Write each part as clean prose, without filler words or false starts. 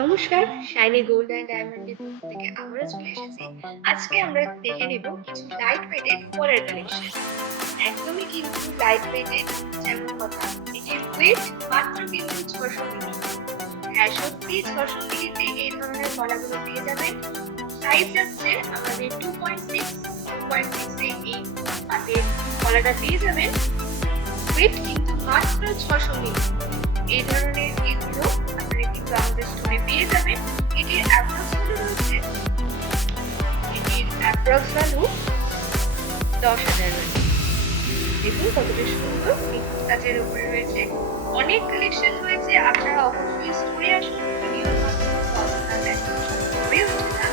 নমস্কার, shiny gold and ডায়মন্ডের পক্ষ থেকে আমরা চলে এসেছি। আজকে আমরা দেখে নেব কিছু লাইট ওয়েটেড পরের কালেকশন। একদমই কিন্তু লাইট ওয়েটেড, যেমন কথা এটির ওয়েট মাত্র কিন্তু 600 মিলি। হ্যাঁ, সত্যি 600 মিলিতে এই ধরনের কলাগুলো পেয়ে যাবেন। সাইজ যাচ্ছে আমাদের 2.6 এই হাতের কলাটা পেয়ে যাবেন। ওয়েট কিন্তু মাত্র 600 মিলি। এই ধরনের এগুলো আপনারা কিন্তু আমাদের স্টোরে পেয়ে যাবেন। এটির অ্যাপ্রক্স ভ্যালু রয়েছে, এটির অ্যাপ্রক্স ভ্যালু 10,000 রয়েছে। দেখুন কতটা সুন্দর নিখুঁত কাজের উপরে রয়েছে। অনেক কালেকশন রয়েছে, আপনারা অবশ্যই স্টোরে আসুন। ভিডিওর মাধ্যমে অবস্থা দেখুন হয়ে ওঠে না।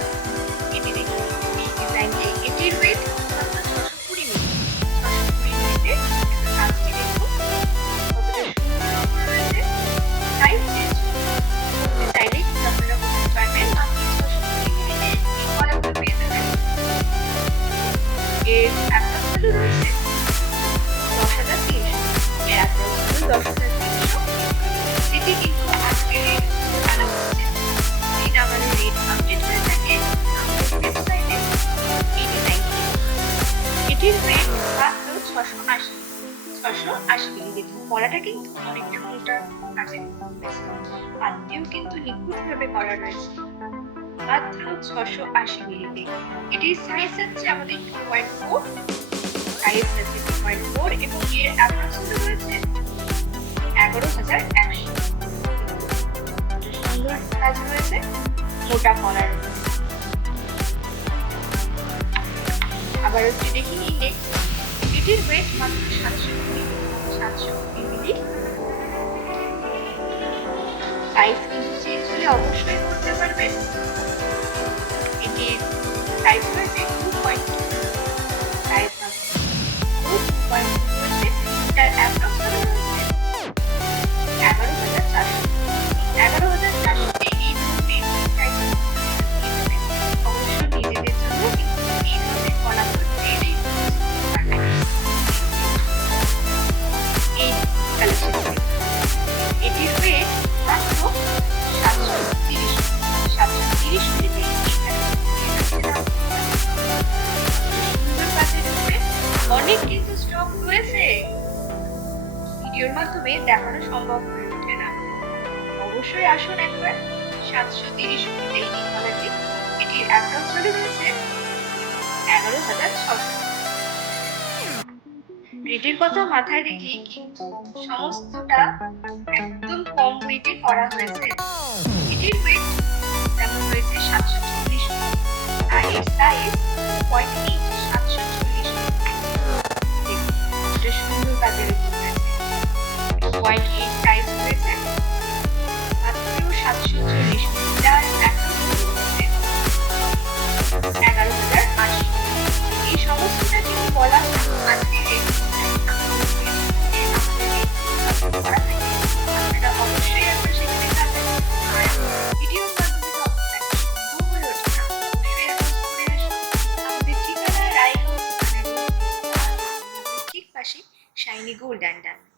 এটি দেখুন এই ডিজাইনটি, এটির ওয়েট মাত্র 620 মিলি। 620 মিলিতে কাজটি দেখুন কতটা সুন্দর উপরে রয়েছে। সাইজ চেঞ্জ চাইলে আপনারা করতে পারবেন। মাত্র 620 মিলিতে এই কলাগুলো পেয়ে যাবেন। এর অ্যাপ্রক্স ভ্যালু রয়েছে 10,300। এর অ্যাপ্রক্স ভ্যালু 10,300। যেটি কিন্তু আজকে রেট আনা হচ্ছে। এটা আমাদের রেট আপডেট হয়ে থাকে আমাদের ওয়েবসাইটে। এই ডিজাইনটি, এটির রেট মাত্র 680 মিলি। দেখুন কলাটা কিন্তু অনেকটা মোটা আছে, হাতটিও কিন্তু নিখুঁতভাবে করা রয়েছে। মাত্র 680 মিলিতে এটির সাইজ আছে আমাদের 2.4, সাইজ আছে 2.4 এবং এর অ্যাপ্রক্স রয়েছে 11,100। সুন্দর কাজ রয়েছে, মোটা কলার রয়েছে। আবার একটু দেখি নিলে এটির ওয়েট মাত্র 720 মিলি। সাইজ কিন্তু চেঞ্জ হলে অবশ্যই করতে পারবেন। এটির সাইজ রয়েছে 2.2, সাইজ মাত্র 2.2 রয়েছে। তার অ্যাপ্রক্স রয়েছে 11,400। 11,400 এই ধরনের অবশ্যই নিজেদের জন্য কিন্তু এই ধরনের কলাগুলো ট্রেডে পারবেন। এই কালেকশন এটির ওয়েট মাত্র 730 মিলিতে। সুন্দর কাজের উপরে অনেক কিন্তু স্টক রয়েছে, ভিডিওর মাধ্যমে দেখানো সম্ভব হয়ে ওঠে না। অবশ্যই আসুন একবার। 730 মিলিতে এই কলাটি, এটির অ্যাপ্রক্স ভ্যালু রয়েছে 11,600। রেটের কথা মাথায় রেখে কিন্তু সমস্তটা একদম কম ওয়েটে করা হয়েছে। এটির ওয়েট যেমন রয়েছে 740 মিলি, আর এর সাইজ 2.8, 740 মিলি। দেখুন এটা সুন্দর কাজের উপর রয়েছে। 2.8 সাইজ রয়েছে, মাত্র 740 মিলি। যার অ্যাপ্রক্স রয়েছে 11,080। এই সমস্তটা কিন্তু বলা আজকে রেট করা থাকে। আপনারা অবশ্যই একবার সেখানে যাবেন। আর ভিডিওর মাধ্যমে তো আপনার সুন্দর হয়ে ওঠে না, অবশ্যই একবার ঘুরে আসুন। আমাদের ঠিকানা রায় হাউস, ঠিক পাশে শাইনি গোল্ড অ্যান্ড ডায়মন্ড।